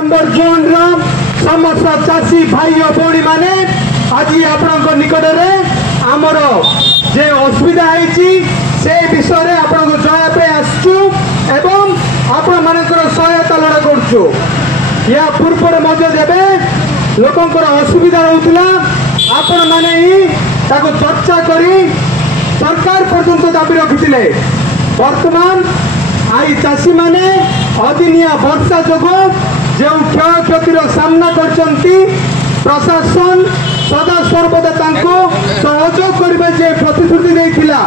Number zone समस्त चाषी भाई और भौणी मैंने आज आपण निकट में आमर जे असुविधा से विषय में आपको जनापे आसचु एवं आपण मानकर सहायता लड़ा करुचु। या पूर्व देवे लोकंर असुविधा रोला आपण मैंने ही चर्चा करी सरकार पर्यंत दाबी रखिले। वर्तमान आई चाषी मैंने अदिनिया वर्षा जो जो क्षय क्षतिर सामना करचंती प्रशासन सदा सर्वदा सहयोग करेंगे प्रतिश्रुति देथिला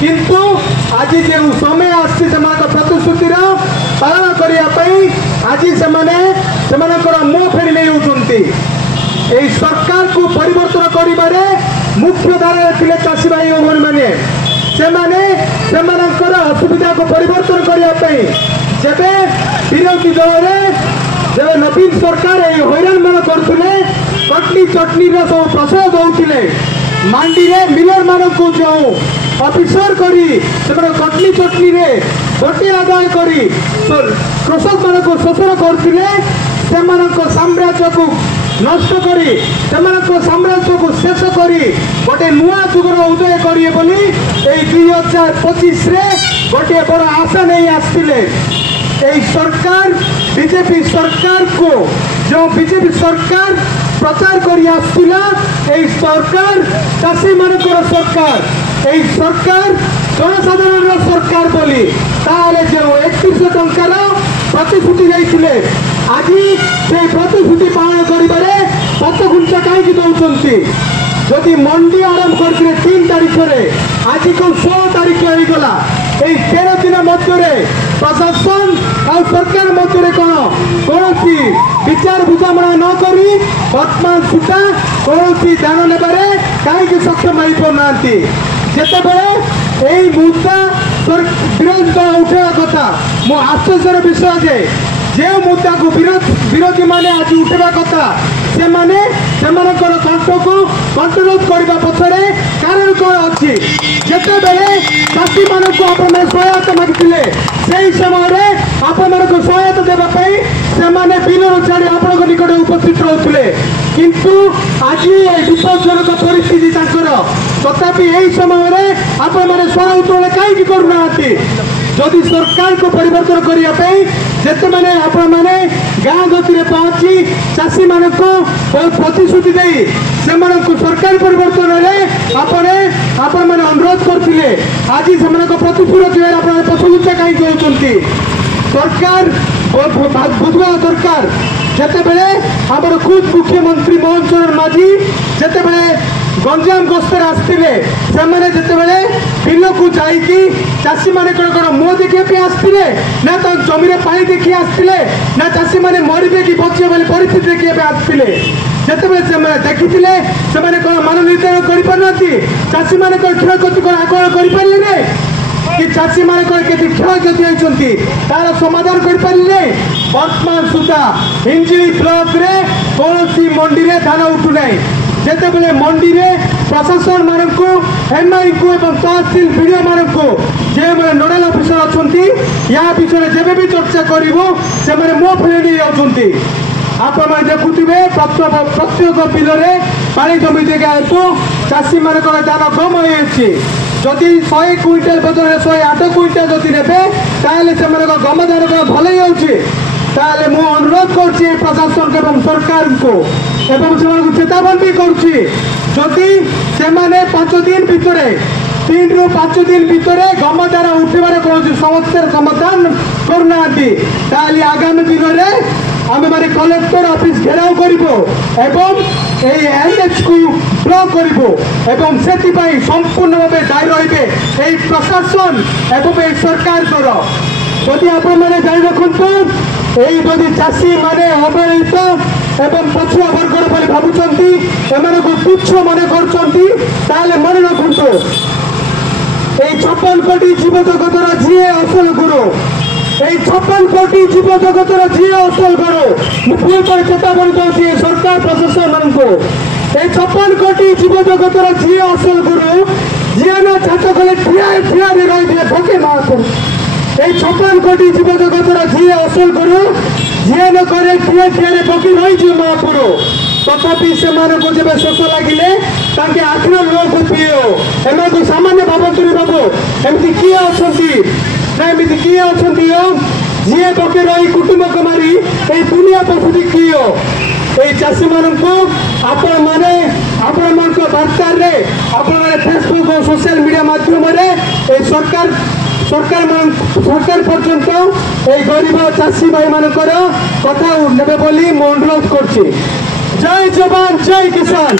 किंतु आज जो समय आसी प्रतिश्रुतिर पालन करने आज से मुह फेरी नहीं सरकार को परिवर्तन कर मुख्य धारा थे चाषी भाई भौणी मैंने असुविधा को परिवर्तन करने जब विरोधी दल जब नवीन सरकार हैरान मान करते कटनी चटनी सब प्रश्रय दौले मांडी मिलर मान को जो अफिसर करी कटनी चटनी गोटे आदाय करी कृषक मान को शोषण करते साम्राज्य को नष्ट करी साम्राज्य को शेष करी गोटे नुआ जुगर उदय करिए बोली 2025 गोटे बड़ आशा नहीं आसते सरकार बीजेपी सरकार को जो बीजेपी सरकार प्रचार करी आसला सरकार चाषी मानकर सरकार सरकार जनसाधारण सरकार बोली जो 31 टंकार प्रतिश्रुति जाइए आज से प्रतिश्रुति पालन करें पथ घुंचा कहीं दौरान जदि मंडी आरंभ करते 3 तारीख में आज को 16 तारीख होगा 13 दिन मध्य प्रशासन और सरकार मध्य कौन विचार बुझामणा न करी वर्तमान सुधा कौन ध्यान ने कहीं सक्षम हो पाना जिते मुद्दा विरोधी दल उठा कथा मो आश्चर्य विषय जे मुद्दा को विरोधी माने आज उठा कथा से कंठ को कंट्रोल करने पछरे कारण कौन अच्छी जिते बड़े चाषी मान को आप सहायता मागिले से समय आपण को सहायता देवाई से बिलर छाड़ी आपण निकट उपस्थित रोते किंतु आज विपज्जनक परिस्थिति तथापि यही समय आपण मैंने स्वर उत्तोलन कहीं करूना जदि सरकार को परिवर्तन करने जिते मैंने आपण मैंने गाँ गति पहुंची चाषी मान को प्रतिश्रुति दे सरकार परिवर्तन आपण मैंने अनुरोध करते आज से प्रतिश्रुति पछुचा कहीं कहते सरकार बुधवा सरकार जिते आम खुद मुख्यमंत्री मोहन चरण माझी जिते गंजाम गस्तर आसते जिते बिल को जाकि चाषी मैंने कौन मुह देखा आसते ना तो जमीन पानी देखी आसते ना चाषी मैंने मरबे कि बचे बोले परिस्थिति देखा आसते जिते देखी से कौन मान निर्धारण कर चाषी मैंने क्षय क्षति कौन आकलन करें कि चाषी मैंने कौन के क्षय क्षति होती तार समाधान करें वर्तमान सुधा हिंजिली ब्लॉक रे कौन मंडी में धान उठुना जिते बड़े मंडी में प्रशासन मान को एमआई को तहसील विडीओ मान को जे मैंने नोडाल अफिसर अच्छा या विषय जब भी चर्चा कर मुह फेरी जाती आपण देखुवे प्रत्येक बिल में पानी जमी जगह हेतु चाषी मान दान कम हो जदि 100 क्विंटाल बदल 108 क्विंटाल जदि ने गम दान कौन भल ताले मु अनुरोध कर प्रशासन एवं सरकार को एवं से चेतावनी करुच्ची जदि से 5 दिन भितर 3 ରୁ 5 दिन भितर गम द्वारा उठार कौन समस्या समाधान करना आगामी दिन में आम मैंने कलेक्टर ऑफिस घेराव करूँ एनएच को ब्लॉक करूँ से संपूर्ण भाव दायी रे प्रशासन एवं सरकार जदि आप जान रखु यदि चाषी मैंने अवहेलित एवं पछुआ वर्गर बोली भावुंट एम तुच्छ मन कर मन रखु 56 कोटी जीव जगतर जी असल गुरु 56 कोटी जीव जगतर जी असल गुरु मुझे चेतावनी दूसरी सरकार प्रशासन मान को 56 कोटी जीव जगतर जी असल गुरु जी न छात कले ठिया ठिया रही भोगे माँ को 56 कोटी जीव जगतर जी असल गुरु ଯିଏ ନ କରେ ଠିଆ ଠିଆରେ ପକି ରହିଯିବ ମହାପୁର ତଥାପି ସେମାନଙ୍କୁ ଯେବେ ଶୋଷ ଲାଗିଲେ ତାଙ୍କେ ଆଖିର ଲୁହକୁ ପିଅ ଏମାନଙ୍କୁ ସାମାନ୍ୟ ଭାବନ୍ତୁନି ବାବୁ ଏମିତି କିଏ ଅଛନ୍ତି ନା ଏମିତି କିଏ ଅଛନ୍ତି ଯିଏ ପକେଇ ରହି କୁଟୁମ୍ବକୁ ମାରି ଏଇ ଦୁନିଆ ପଶୁଟି କିଏ এই ଚାଷୀମାନଙ୍କୁ ଆପଣମାନେ ଆପଣମାନଙ୍କ ବାର୍ତ୍ତାରେ ଆପଣମାନେ ଫେସବୁକ୍ ଓ ସୋସିଆଲ ମିଡ଼ିଆ ମାଧ୍ୟମରେ এই ସରକାର ପର୍ଯ୍ୟନ୍ତ এই ଗରିବ ଚାଷୀ ଭାଇମାନଙ୍କର କଥା ନେବେ ବୋଲି ମୁଁ ଅନୁରୋଧ କରୁଛି। ଜୟ ଯବାନ ଜୟ କିଷାନ।